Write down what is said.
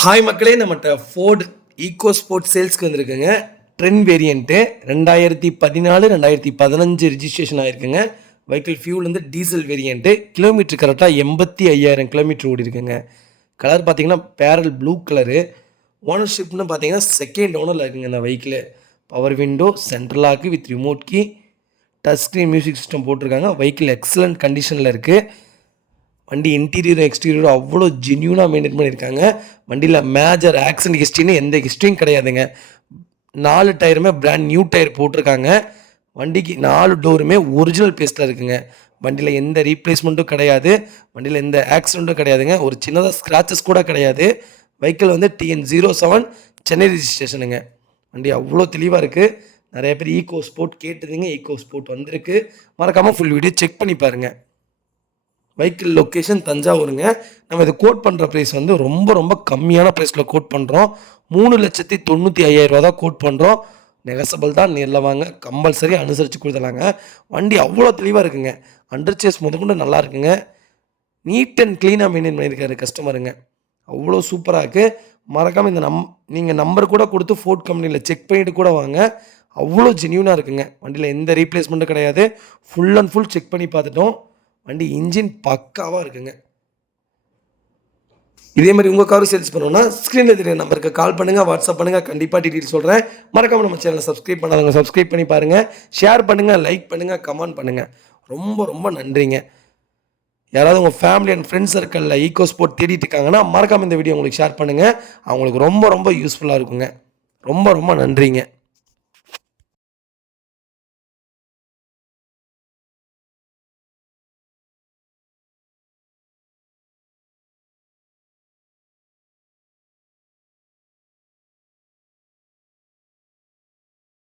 Hi மக்களே, நம்மகிட்ட Ford ego sport சேல்ஸ்க்கு வந்திருக்குங்க. ட்ரெண்ட் வேரியண்ட்டு 2014 2015 ரிஜிஸ்ட்ரேஷன் ஆகிருக்குங்க. வெஹிக்கிள் ஃபியூல் வந்து டீசல் வேரியண்ட்டு. கிலோமீட்டர் கரெக்டாக 85,000 கிலோமீட்டர் ஓடி இருக்குங்க. கலர் பார்த்தீங்கன்னா பேரல் ப்ளூ கலரு. ஓனர்ஷிப்னு பார்த்தீங்கன்னா செகண்ட் ஓனரில் இருக்குங்க இந்த vehicle. Power window, central lock with remote key, touch screen music system போட்டிருக்காங்க. வெஹிக்கிள் எக்ஸலண்ட் கண்டிஷனில் இருக்குது. வண்டி இன்டீரியர் எக்ஸ்டீரியர் அவ்வளோ ஜென்யூனாக மெயின்டைன் பண்ணியிருக்காங்க. வண்டியில் மேஜர் ஆக்சிடென்ட் ஹிஸ்ட்ரின்னு எந்த ஹிஸ்ட்ரியும் கிடையாதுங்க. 4 டயருமே பிராண்ட் நியூ டயர் போட்டிருக்காங்க. வண்டிக்கு 4 டோருமே ஒரிஜினல் பேஸ்ட்டில் இருக்குங்க. வண்டியில் எந்த ரீப்ளேஸ்மெண்ட்டும் கிடையாது. வண்டியில் எந்த ஆக்சிடெண்ட்டும் கிடையாதுங்க. ஒரு சின்னதாக ஸ்க்ராச்சஸ் கூட கிடையாது. வெஹிக்கிள் வந்து TN07 சென்னை ரிஜிஸ்ட்ரேஷனுங்க. வண்டி அவ்வளோ தெளிவாக இருக்குது. நிறைய பேர் ஈகோ ஸ்போர்ட் கேட்டுதுங்க. ஈகோ ஸ்போர்ட் வந்திருக்கு. மறக்காமல் ஃபுல் வீடியோ செக் பண்ணி பாருங்கள். வெஹிக்கிள் லொக்கேஷன் தஞ்சாவூருங்க. நம்ம இது கோட் பண்ணுற ப்ரைஸ் வந்து ரொம்ப கம்மியான ப்ரைஸில் கோட் பண்ணுறோம். 3,95,000 தான் கோட் பண்ணுறோம். நெகசபிள் தான், நேரில் வாங்க, கம்பல்சரி அனுசரித்து கொடுத்துலாங்க. வண்டி அவ்வளோ தெளிவாக இருக்குங்க. அண்டர் சேஸ் முதற்கொண்டு நல்லா இருக்குங்க. நீட் அண்ட் க்ளீனாக மெயின்டைன் பண்ணியிருக்காரு கஸ்டமருங்க. அவ்வளோ சூப்பராக இருக்குது. மறக்காமல் இந்த நீங்கள் நம்பர் கூட கொடுத்து ஃபோர்ட் கம்பெனியில் செக் பண்ணிவிட்டு கூட வாங்க. அவ்வளோ ஜென்யூனாக இருக்குங்க. வண்டியில் எந்த ரீப்ளேஸ்மெண்ட்டும் கிடையாது. ஃபுல் அண்ட் ஃபுல் செக் பண்ணி பார்த்துட்டோம். வண்டி இன்ஜின் பக்காவாக இருக்குங்க. இதே மாதிரி உங்கள் காரும் சேல்ஸ் பண்ணணும்னா ஸ்க்ரீனில் தெரிய நம்பருக்கு கால் பண்ணுங்கள், வாட்ஸ்அப் பண்ணுங்கள். கண்டிப்பாக டீட்டெயில் சொல்கிறேன். மறக்காமல் நம்ம சேனலை சப்ஸ்கிரைப் பண்ணாதவங்க சப்ஸ்கிரைப் பண்ணி பாருங்கள். ஷேர் பண்ணுங்கள், லைக் பண்ணுங்கள், கமெண்ட் பண்ணுங்கள். ரொம்ப நன்றிங்க. யாராவது உங்கள் ஃபேமிலி அண்ட் ஃப்ரெண்ட்ஸ் சர்க்கிளில் ஈகோ ஸ்போர்ட் தேடிட்டு இருக்காங்கன்னா மறக்காமல் இந்த வீடியோ உங்களுக்கு ஷேர் பண்ணுங்கள். அவங்களுக்கு ரொம்ப யூஸ்ஃபுல்லாக இருக்குங்க. ரொம்ப நன்றிங்க.